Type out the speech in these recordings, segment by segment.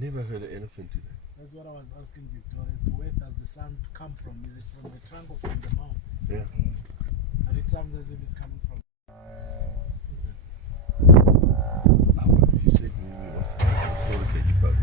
Never heard an elephant do that. That's what I was asking Victoria, as to where does the sound come from? Is it from the trunk or from the mouth? Yeah. But it sounds as if it's coming from. If you said maybe what's that? I thought it said you both.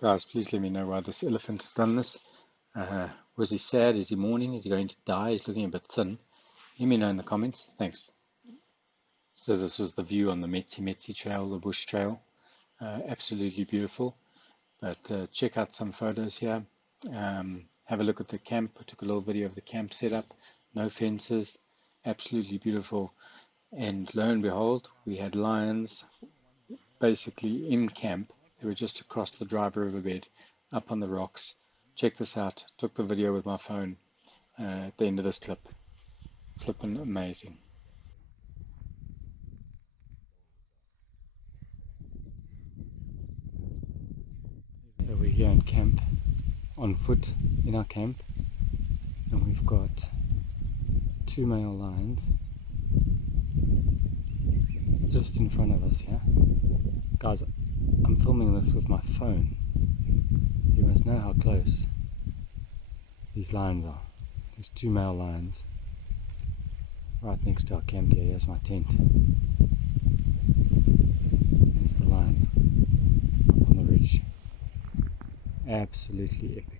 Guys, please let me know why this elephant's done this. Was he sad? Is he mourning? Is he going to die? He's looking a bit thin. Let me know in the comments. Thanks. So this was the view on the Metsi Metsi Trail, the bush trail. Absolutely beautiful. But check out some photos here. Have a look at the camp. I took a little video of the camp setup. No fences. Absolutely beautiful. And lo and behold, we had lions basically in camp. They were just across the drive riverbed, up on the rocks. Check this out. Took the video with my phone at the end of this clip. Flippin' amazing. So we're here in camp, on foot in our camp, and we've got 2 male lions just in front of us here. Guys, I'm filming this with my phone. You must know how close these lions are. There's 2 male lions right next to our camp here. Here's my tent. There's the lion up on the ridge. Absolutely epic.